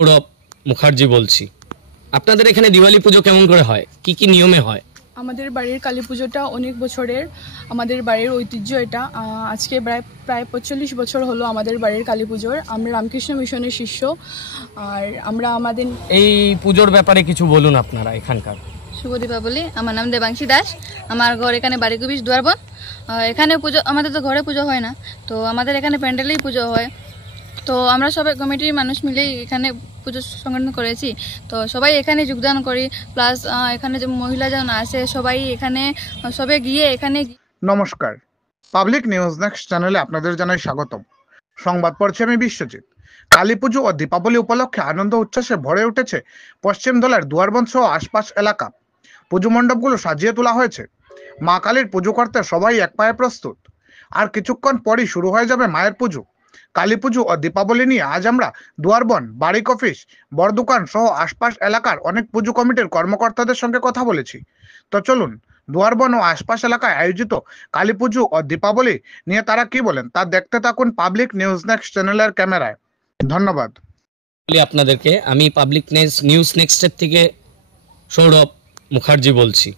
সৌরভ মুখার্জি বলছি। আপনাদের এখানে দিওয়ালি পুজো কেমন করে হয়, কি কি নিয়মে হয়? আমাদের বাড়ির কালী পুজোটা অনেক বছরের, আমাদের বাড়ির ঐতিহ্য এটা। আজকে প্রায় 45 বছর হলো আমাদের বাড়ির কালী পুজোর। আমরা রামকৃষ্ণ মিশনের শিষ্য। আর আমরা আমাদের এই পুজোর ব্যাপারে কিছু বলুন আপনারা এখানকার। শুভ দীপাবলি। আমার নাম দেবাংশী দাস। আমার ঘর এখানে বাড়িকুবিশ দুয়ারবন। এখানে পুজো, আমাদের তো ঘরে পুজো হয় না, তো আমাদের এখানে প্যান্ডেলেই পুজো হয়। তো আমরা সবাই কমিটির মানুষ মিলেই এখানে পুজো সংগঠন করেছি। তো সবাই এখানে যোগদান করি, প্লাস এখানে যে মহিলাজন আসে সবাই এখানে সবে গিয়ে এখানে। নমস্কার, পাবলিক নিউজ নেক্সট চ্যানেলে আপনাদের জানাই স্বাগতম। সংবাদ পড়ছি আমি বিশ্বজিৎ। কালী পুজো ও দীপাবলি উপলক্ষে আনন্দ উচ্ছ্বাসে ভরে উঠেছে পশ্চিম দলের দুয়ারবন সহ আশপাশ এলাকা। পুজো মণ্ডপগুলো সাজিয়ে তোলা হয়েছে। মা কালীর পুজো করতে সবাই এক পায়ে প্রস্তুত। আর কিছুক্ষণ পরই শুরু হয়ে যাবে মায়ের পুজো। কালী পুজো ও দীপাবলি নিয়ে আজ আমরা দুয়ারবন, বারিক অফিস, বড়দোকান সহ আশপাশ এলাকার অনেক পুজো কমিটির কর্মকর্তাদের সঙ্গে কথা বলেছি। তো চলুন দুয়ারবন ও আশপাশ এলাকায় আয়োজিত কালী পুজো ও দীপাবলি নিয়ে তারা কি বলেন তা দেখতে থাকুন পাবলিক নিউজ নেক্সট চ্যানেলের ক্যামেরায়। ধন্যবাদ। আপনাদেরকে আমি পাবলিক নিউজ নেক্সটের থেকে সৌরভ মুখার্জি বলছি।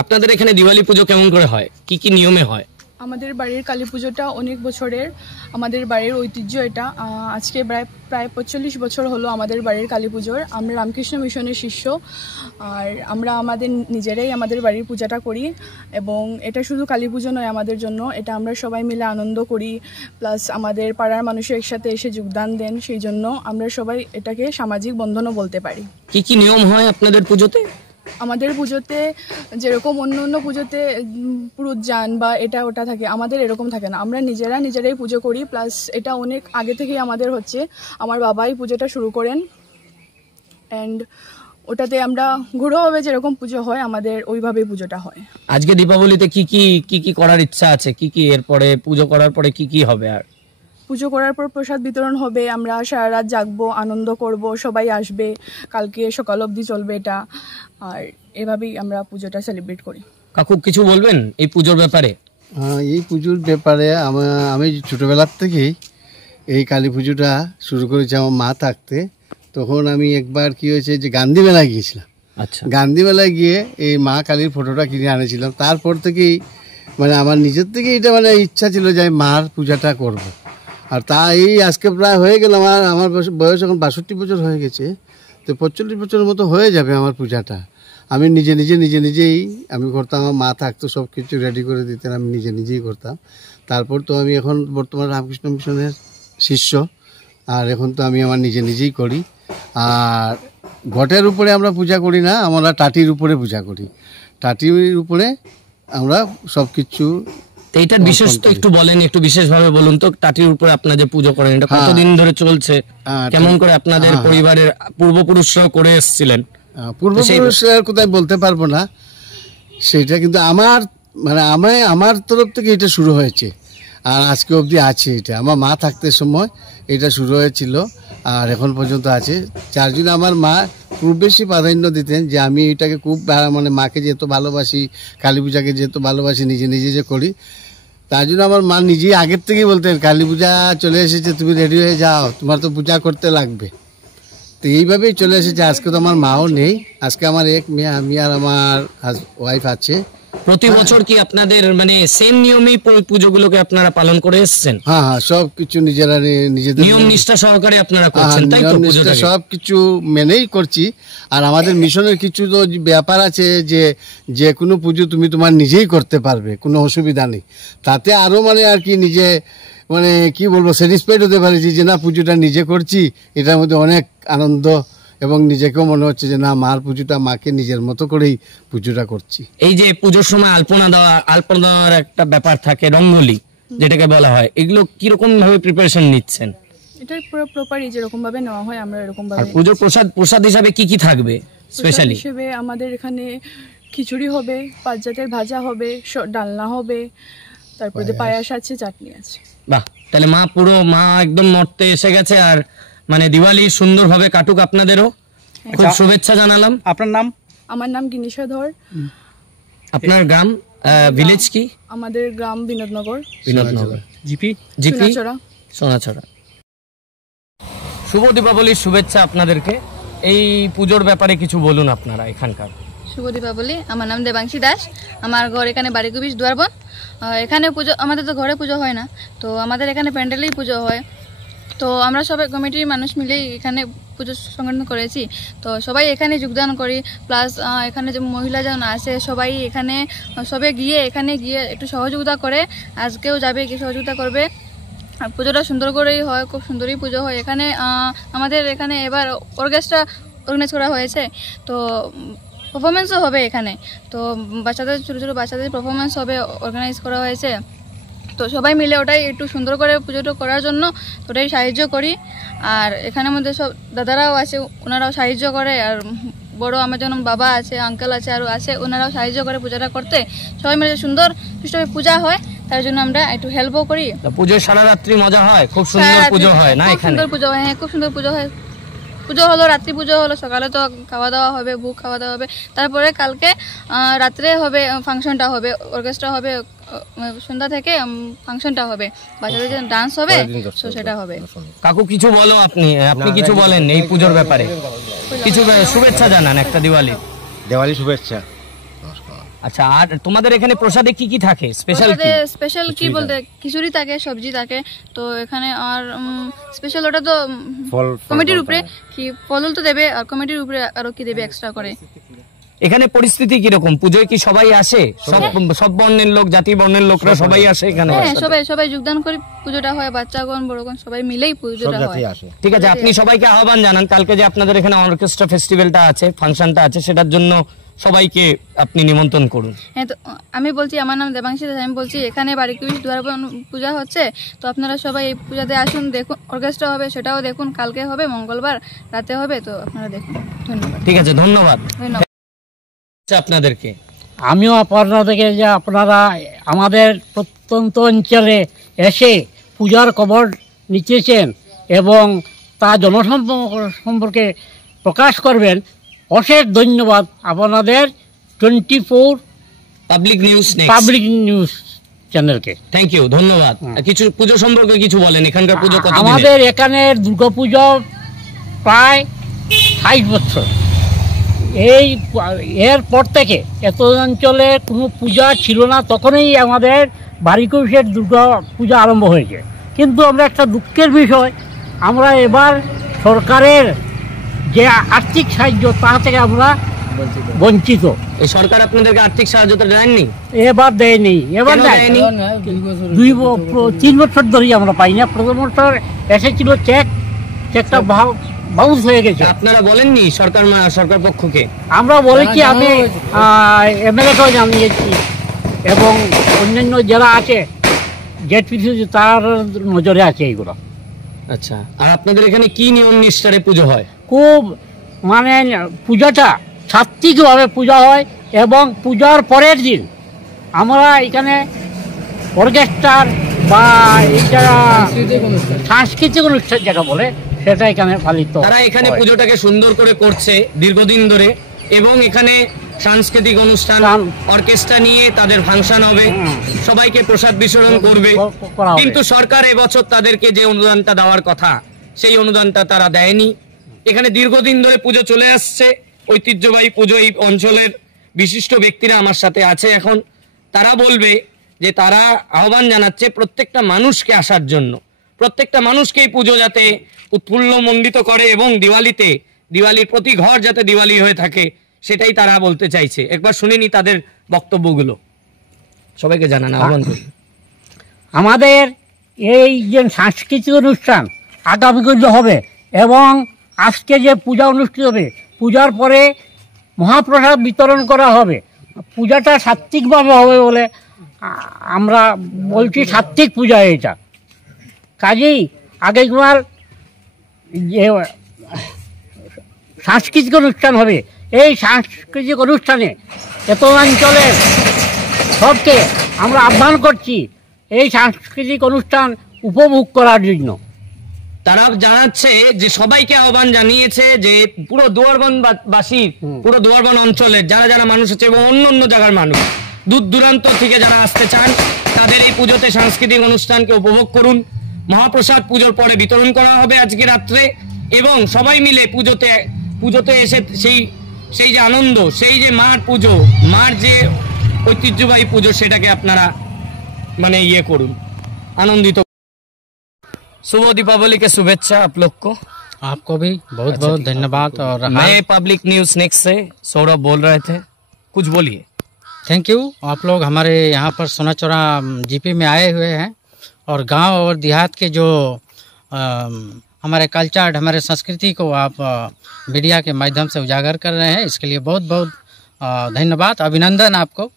আপনাদের এখানে দিওয়ালি পুজো কেমন করে হয়, কি কি নিয়মে হয়? আমাদের বাড়ির কালী পুজোটা অনেক বছরের, আমাদের বাড়ির ঐতিহ্য এটা। আজকে প্রায় 45 বছর হলো আমাদের বাড়ির কালী পুজোর। আমরা রামকৃষ্ণ মিশনের শিষ্য। আর আমরা আমাদের নিজেরাই আমাদের বাড়ির পূজাটা করি। এবং এটা শুধু কালী পুজো নয় আমাদের জন্য, এটা আমরা সবাই মিলে আনন্দ করি, প্লাস আমাদের পাড়ার মানুষের একসাথে এসে যোগদান দেন, সেই জন্য আমরা সবাই এটাকে সামাজিক বন্ধনও বলতে পারি। কি কি নিয়ম হয় আপনাদের পুজোতে? আমাদের পুজোতে যেরকম অন্য অন্য পুজোতে পুরুত যান বা এটা ওটা থাকে, আমাদের এরকম থাকে না। আমরা নিজেরাই পুজো করি, প্লাস এটা অনেক আগে থেকেই আমাদের হচ্ছে। আমার বাবাই পুজোটা শুরু করেন, অ্যান্ড ওটাতে আমরা ঘরোয়াভাবে যেরকম পুজো হয় আমাদের ওইভাবেই পুজোটা হয়। আজকে দীপাবলিতে কি কি করার ইচ্ছা আছে, কি কি এরপরে পুজো করার পরে কি কি হবে? আর পুজো করার পর প্রসাদ বিতরণ হবে, আমরা সারা রাত জাগবো, আনন্দ করব, সবাই আসবে, কালকে সকাল অবধি চলবে এটা। আর এভাবেই আমরা পুজোটা সেলিব্রেট করি। কাকু কিছু বলবেন এই পুজোর ব্যাপারে? এই পুজোর ব্যাপারে আমি ছোটোবেলার থেকেই এই কালী পুজোটা শুরু করেছি আমার মা থাকতে। তখন আমি একবার কি হয়েছে যে গান্ধী মেলায় গিয়েছিলাম। আচ্ছা, গান্ধী মেলায় গিয়ে এই মা কালীর ফটোটা কিনে আনেছিলাম। তারপর থেকেই মানে আমার নিজের থেকে এটা মানে ইচ্ছা ছিল যে আমি মার পূজাটা করব। আর তা এই আজকে প্রায় হয়ে গেল, আমার বয়স এখন 62 বছর হয়ে গেছে। তো 45 বছরের মতো হয়ে যাবে আমার পূজাটা। আমি নিজেই আমি করতাম। আমার মা থাকতো, সব কিছু রেডি করে দিতেন, আমি নিজেই করতাম। তারপর তো আমি এখন বর্তমানে রামকৃষ্ণ মিশনের শিষ্য। আর এখন তো আমি আমার নিজেই করি। আর ঘটের উপরে আমরা পূজা করি না, আমরা টাটির উপরে পূজা করি। টাটির উপরে আমরা সব কিছু। এইটার বিশেষ তো একটু বলেন, একটু বিশেষভাবে বলুন তো। টাটির উপরে আপনারা যে পুজো করেন এটা কতদিন ধরে চলছে, কেমন করে আপনাদের পরিবারের পূর্বপুরুষরাও করে এসেছিলেন? পূর্বপুরুষরা কোথায় বলতে পারবো না সেটা, কিন্তু আমার তরফ থেকে এটা শুরু হয়েছে। আর আজকে অবধি আছে। এটা আমার মা থাকতে সময় এটা শুরু হয়েছিল আর এখন পর্যন্ত আছে। যার জন্য আমার মা খুব বেশি প্রাধান্য দিতেন যে আমি এটাকে খুব মানে মাকে যেহেতু ভালোবাসি, কালী পূজাকে যেহেতু ভালোবাসি, নিজে যে করি, তার জন্য আমার মা নিজেই আগের থেকেই বলতেন কালী পূজা চলে এসেছে, তুমি রেডি হয়ে যাও, তোমার তো পূজা করতে লাগবে। তো এইভাবেই চলে এসেছে। আজকে তো আমার মাও নেই, আজকে আমার এক মেয়ে, আমি আর আমার ওয়াইফ আছে। প্রতি বছর কি আপনাদের মানে সেম নিয়মেই পুজোগুলোকে আপনারা পালন করে এসেছেন? হ্যাঁ, সব কিছু নিজেদের নিয়ম নিষ্ঠা সহকারে আপনারা করছেন, তাই তো? পুজোটা সব কিছু মেনেই করছি। আর আমাদের মিশনের কিছু তো ব্যাপার আছে যে কোনো পুজো তুমি তোমার নিজেই করতে পারবে, কোনো অসুবিধা নেই। তাতে আরো মানে আর কি নিজে মানে কি বলবো, স্যাটিসফাইড হতে পারেছি যে না, পুজোটা নিজে করছি, এটার মধ্যে অনেক আনন্দ এবং নিজেকেও মনে হচ্ছে যে না, মার পুজোটা মাকে নিজের মতো করেই পুজোটা করছি। এই যে পুজোর সময় আলপনা দেওয়ার একটা ব্যাপার থাকে, রঙ্গোলি যেটাকে বলা হয়, এগুলো কিরকম ভাবে প্রিপারেশন নিচ্ছেন? এটা পুরো প্রপারই যেরকম ভাবে নেওয়া হয় আমরা এরকম ভাবে। আর পুজোর প্রসাদ হিসাবে কি থাকবে স্পেশালি? হিসেবে আমাদের এখানে খিচুড়ি হবে, 5 জাতের ভাজা হবে, ডালনা হবে, তারপরে পায়াস আছে, চাটনি আছে। বাহ, তাহলে মা একদম মর্তে এসে গেছে। আর মানে দিওয়ালি সুন্দরভাবে কাটুক আপনাদেরও। খুব শুভেচ্ছা জানালাম। আপনার নাম? আমার নাম গিনিশা ধর। আপনার গ্রাম, ভিলেজ কি? আমাদের গ্রাম বিনোদনগর। জিপি সোনাছড়া। শুভ দীপাবলির শুভেচ্ছা আপনাদেরকে। এই পুজোর ব্যাপারে কিছু বলুন আপনারা এখানকার। শুভ দীপাবলি। আমার নাম দেবাংশী দাস, আমার ঘর এখানে বাড়িকুবিশ দুয়ারবন। এখানে পুজো, আমাদের তো ঘরে পুজো হয় না, তো আমাদের এখানে প্যান্ডেলেই পুজো হয়। তো আমরা সবাই কমিটির মানুষ মিলেই এখানে পুজো সংগঠন করেছি, তো সবাই এখানে যোগদান করি। প্লাস এখানে যে মহিলা যেন আসে সবাই এখানে সবে গিয়ে এখানে গিয়ে একটু সহযোগিতা করে, আজকেও যাবে গিয়ে সহযোগিতা করবে। আর পুজোটা সুন্দর করেই হয়, খুব সুন্দরই পুজো হয় এখানে। আমাদের এখানে এবার অর্কেস্ট্রা অর্গানাইজ করা হয়েছে, তো পারফরমেন্সও হবে এখানে। তো বাচ্চাদের, ছোটো ছোটো বাচ্চাদের পারফরমেন্স হবে, অর্গানাইজ করা হয়েছে। তো সবাই মিলে ওটাই একটু সুন্দর করে পুজোটা করার জন্য ওটাই সাহায্য করি। আর এখানের মধ্যে সব দাদারাও আছে, ওনারাও সাহায্য করে। আর বড় আমার যেমন বাবা আছে, আঙ্কেল আছে, আরও আছে, ওনারাও সাহায্য করে পূজাটা করতে। সবাই মিলে সুন্দর সুষ্ঠুভাবে পূজা হয়, তার জন্য আমরা একটু হেল্পও করি। পুজোর সারা রাত্রি মজা হয়, খুব সুন্দর পুজো হয় না? খুব এখানে সুন্দর পুজো হয়, হ্যাঁ খুব সুন্দর পুজো হয়। পুজো হলো, রাত্রি পুজো হলো, সকালে তো খাওয়া দাওয়া হবে, বুক খাওয়া দাওয়া হবে। তারপরে কালকে রাত্রে হবে ফাংশনটা হবে, অর্কেস্ট্রা হবে, সন্ধ্যা থেকে ফাংশনটা হবে, বাচ্চাদের যে ডান্স হবে তো সেটা হবে। কাকু কিছু বলো, আপনি কিছু বলেন এই পুজোর ব্যাপারে, কিছু শুভেচ্ছা জানান একটা দিওয়ালি শুভেচ্ছা। আচ্ছা, আর তোমাদের এখানে প্রসাদে কি কি থাকে স্পেশাল? স্পেশাল কি বলতে খিচুড়ি থাকে, সবজি থাকে। তো এখানে আর স্পেশাল ওটা তো কমিটির উপরে, কি ফল তো দেবে, আর কমিটির উপরে আরো কি দেবে এক্সট্রা করে। এখানে পরিস্থিতি কিরকম? পুজোয় কি সবাই আসে? সব বর্ণের লোক, জাতি বর্ণের লোকরা সবাই আসে এখানে? হ্যাঁ, সবাই যোগদান করে পুজোটা হয়, বাচ্চাগণ বড়গণ সবাই মিলেই পুজোটা হয়। ঠিক আছে, আপনি সবাইকে আহ্বান জানান কালকে যে আপনাদের এখানে অর্কেস্ট্রা ফেস্টিভ্যালটা আছে, ফাংশনটা আছে, সেটার জন্য সবাইকে আপনি নিমন্ত্রণ করুন। হ্যাঁ, তো আমি বলছি, আমার নাম দেবাংশী দাস, আমি বলছি এখানে বাড়িকুবিশ দুয়ারবন পূজা হচ্ছে, তো আপনারা সবাই এই পূজাতে আসুন, দেখুন অর্কেস্ট্রা হবে, সেটাও দেখুন। কালকে হবে, মঙ্গলবার রাতে হবে, তো আপনারা দেখুন। ধন্যবাদ। ঠিক আছে, ধন্যবাদ আপনাদেরকে। আমিও আপনাদেরকে যে আপনারা আমাদের প্রত্যন্ত অঞ্চলে এসে পূজার খবর নিতেছেন এবং তা জনসম্পর্কে প্রকাশ করবেন, অশেষ ধন্যবাদ আপনাদের 24 পাবলিক নিউজ চ্যানেলকে। থ্যাংক ইউ, ধন্যবাদ। কিছু পুজো সম্পর্কে কিছু বলেন, এখানকার পুজো কত? আমাদের এখানের দুর্গাপুজো প্রায় 60 বছর। এরপর থেকে এত অঞ্চলে কোনো পূজা ছিল না, তখনই আমাদের বাড়িকুবিশের দুর্গা পূজা আরম্ভ হয়েছে। কিন্তু আমরা একটা দুঃখের বিষয়, আমরা এবার সরকারের যে আর্থিক সাহায্য তা থেকে আমরা বঞ্চিত। এই সরকার আপনাদেরকে আর্থিক সাহায্যটা দেয়নি? এবার দেয়নি, এবার দেয়নি। 3 বছর ধরেই আমরা পাই না। প্রথম বছর এসেছিল চেকটা বাউন্স হয়ে গেছে। আপনারা বলেননি সরকার পক্ষকে? আমরা বলেছি, আমি এমএলএকেও জানিয়েছি এবং অন্যান্য যারা আছে জেডপিসি তার নজরে আছে এইগুলো। আচ্ছা, আর আপনাদের এখানে কি নিয়ম নিষ্ঠারে পুজো হয়? খুব মানে পূজাটা সাত্ত্বিকভাবে পূজা হয় এবং পূজার পরের দিন আমরা এখানে অর্কেস্ট্রার বা এটা সাংস্কৃতিক অনুষ্ঠান যেটা বলে সেটা এখানে পালিত। তারা এখানে পুজোটাকে সুন্দর করে করছে দীর্ঘদিন ধরে, এবং এখানে সাংস্কৃতিক অনুষ্ঠান, অর্কেস্ট্রা নিয়ে তাদের ফাংশন হবে, সবাইকে প্রসাদ বিতরণ করবে। কিন্তু সরকার এবছর তাদেরকে যে অনুদানটা দেওয়ার কথা সেই অনুদানটা তারা দেয়নি। এখানে দীর্ঘদিন ধরে পুজো চলে আসছে, ঐতিহ্যবাহী পুজো। এই অঞ্চলের বিশিষ্ট ব্যক্তিরা আমার সাথে আছে এখন, তারা বলবে যে তারা আহ্বান জানাচ্ছে প্রত্যেকটা মানুষকে আসার জন্য, প্রত্যেকটা মানুষকে এই পুজো যাতে উৎফুল্লমণ্ডিত করে এবং দিওয়ালির প্রতি ঘর যাতে দিওয়ালি হয়ে থাকে, সেটাই তারা বলতে চাইছে। একবার শুনিনি তাদের বক্তব্যগুলো, সবাইকে জানান, আহ্বান করি। আমাদের এই যে সাংস্কৃতিক অনুষ্ঠান আগামীকাল হবে এবং আজকে যে পূজা অনুষ্ঠিত হবে, পূজার পরে মহাপ্রসাদ বিতরণ করা হবে। পূজাটা সাত্ত্বিকভাবে হবে বলে আমরা বলছি, সাত্ত্বিক পূজা এটা। কাজেই আগেকার যে সাংস্কৃতিক অনুষ্ঠান হবে, এই সাংস্কৃতিক অনুষ্ঠানে এত অঞ্চলের সবকে আমরা আহ্বান করছি এই সাংস্কৃতিক অনুষ্ঠান উপভোগ করার জন্য। তারা জানাচ্ছে যে সবাইকে আহ্বান জানিয়েছে যে পুরো দুয়ারবনবাসী, পুরো দুয়ারবন অঞ্চলের যারা যারা মানুষ আছে এবং অন্য জায়গার মানুষ, দূর দূরান্ত থেকে যারা আসতে চান, তাদের এই পুজোতে সাংস্কৃতিক অনুষ্ঠানকে উপভোগ করুন। মহাপ্রসাদ পুজোর পরে বিতরণ করা হবে আজকে রাত্রে, এবং সবাই মিলে পুজোতে এসে সেই যে আনন্দ, সেই যে মার পুজো, মার যে ঐতিহ্যবাহী পুজো, সেটাকে আপনারা মানে ইয়ে করুন, आनंदित। शुभ दीपावली के शुभेच्छा आप लोग को। आपको भी बहुत बहुत धन्यवाद। और मैं पब्लिक न्यूज नेक्स्ट से सौरभ बोल रहे थे, कुछ बोलिए। Thank you. आप लोग हमारे यहाँ पर सोनाचौरा जीपी में आए हुए हैं और गांव और देहात के जो हमारे कल्चर, हमारे संस्कृति को आप मीडिया के माध्यम से उजागर कर रहे हैं, इसके लिए बहुत बहुत धन्यवाद, अभिनंदन आपको।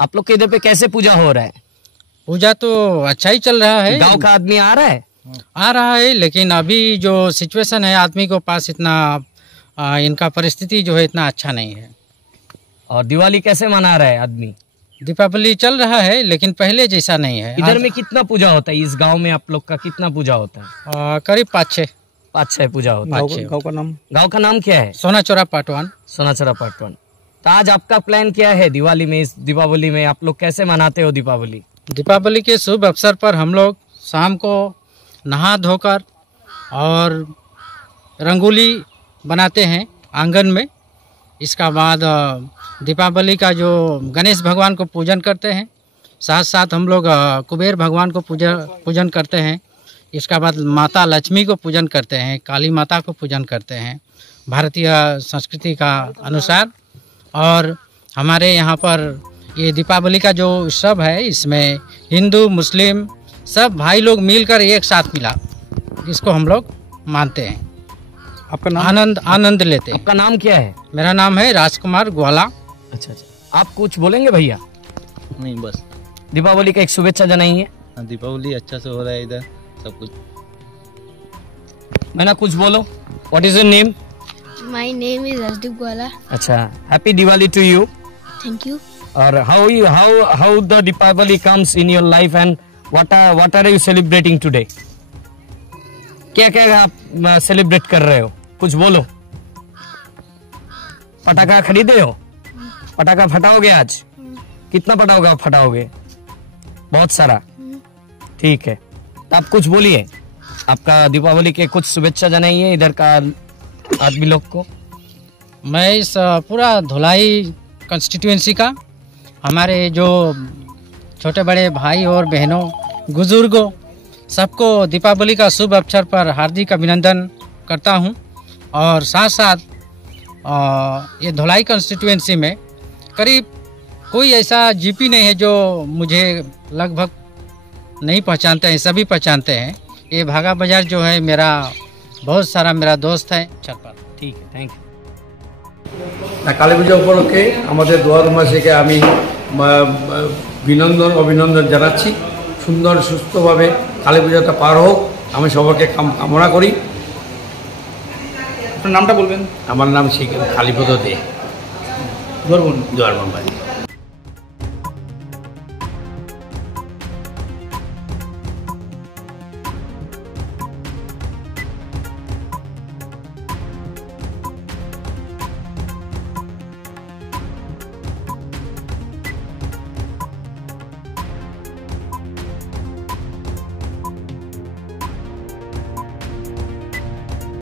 आप लोग के इधर पे कैसे पूजा हो रहा है? पूजा तो अच्छा ही चल रहा है। गांव का आदमी आ रहा है, लेकिन अभी जो सिचुएशन है आदमी को पास इतना इनका परिस्थिति जो है इतना अच्छा नहीं है। और दिवाली कैसे मना रहा है आदमी? दीपावली चल रहा है लेकिन पहले जैसा नहीं है। इधर में कितना पूजा होता है? इस गांव में आप लोग का कितना पूजा होता है? करीब 5-6 पूजा होता है। गाँव का नाम क्या है? सोनाचौरा पार्ट 1। सोनाचौरा पार्ट 1। तो आज आपका प्लान क्या है दिवाली में? इस दीपावली में आप लोग कैसे मनाते हो दीपावली? दीपावली के शुभ अवसर पर हम लोग शाम को नहा धोकर और रंगोली बनाते हैं आंगन में। इसका बाद दीपावली का जो गणेश भगवान को पूजन करते हैं, साथ साथ हम लोग कुबेर भगवान को पूजन करते हैं। इसका बाद माता लक्ष्मी को पूजन करते हैं, काली माता को पूजन करते हैं भारतीय संस्कृति का अनुसार। और हमारे यहाँ पर ये दीपावली का जो उत्सव है, इसमें हिंदू मुस्लिम सब भाई लोग मिलकर एक साथ मिला इसको हम लोग मानते हैं। आपका नाम? आनंद लेते हैं। आपका नाम क्या है? मेरा नाम है राजकुमार ग्वाला। अच्छा, आप कुछ बोलेंगे भैया? नहीं, बस दीपावली का एक शुभेच्छा जनाइए। दीपावली अच्छा से हो रहा है इधर सब कुछ। मैं ना कुछ बोलो। What is your name? My name is Asdeep Gwala. अच्छा, happy Diwali to you. Thank you. और how the Deepavali comes in your life and what are you celebrating today? क्या आप सेलिब्रेट कर रहे हो? कुछ बोलो। पटाखा खरीदे हो? पटाखा फटाओगे आज? कितना पटाखा फटाओगे? बहुत सारा। ठीक है, तो आप कुछ बोलिए। आपका दीपावली के कुछ शुभेच्छा जनाइए इधर का आदमी लोग को। मैं इस पूरा धुलाई कंस्टिट्यूएंसी का हमारे जो छोटे बड़े भाई और बहनों, बुजुर्गों, सबको दीपावली का शुभ अवसर पर हार्दिक अभिनंदन करता हूं। और साथ साथ ये धुलाई कंस्टिट्यूएंसी में करीब कोई ऐसा जीपी नहीं है जो मुझे लगभग नहीं पहचानते हैं, सभी पहचानते हैं। ये भागा बाजार जो है मेरा बहुत सारा मेरा दोस्त है छरपाल। ठीक है, थैंक यू। কালী পূজা উপলক্ষে আমাদের দুয়ারমাসীকে আমি অভিনন্দন জানাচ্ছি। সুন্দর সুস্থভাবে কালী পূজাটা পার হোক আমি সবাইকে কামনা করি। আপনার নামটা বলবেন? আমার নাম শেখ খালিপদ দে, দুয়ারবন দুয়ারবন বাড়ি।